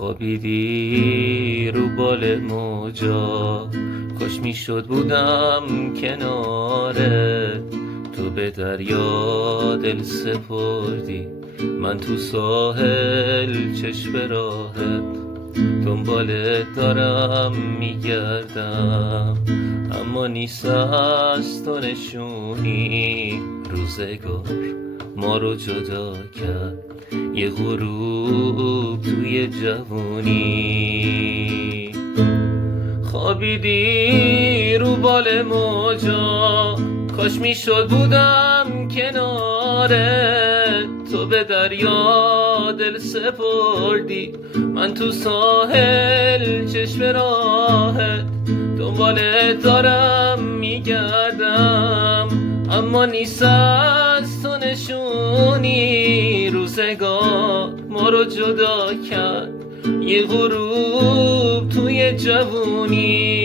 خوابیدی رو بال موجا، کاش میشد بودم کنارت. تو به دریا دل سپردی، من تو ساحل چشم راهت. دنبالت دارم میگردم، اما نیست از تو نشونی. روزگار ما رو جدا کرد، یه غروب توی جوونی. خوابیدی رو بال موجا، کاش میشد بودم کنارت. تو به دریا دل سپردی، من تو ساحل چشم راهت. دنبالت دارم میگردم، اما نیست از تو نشونی. روزگار ما رو جدا کرد، یه غروب توی جوونی.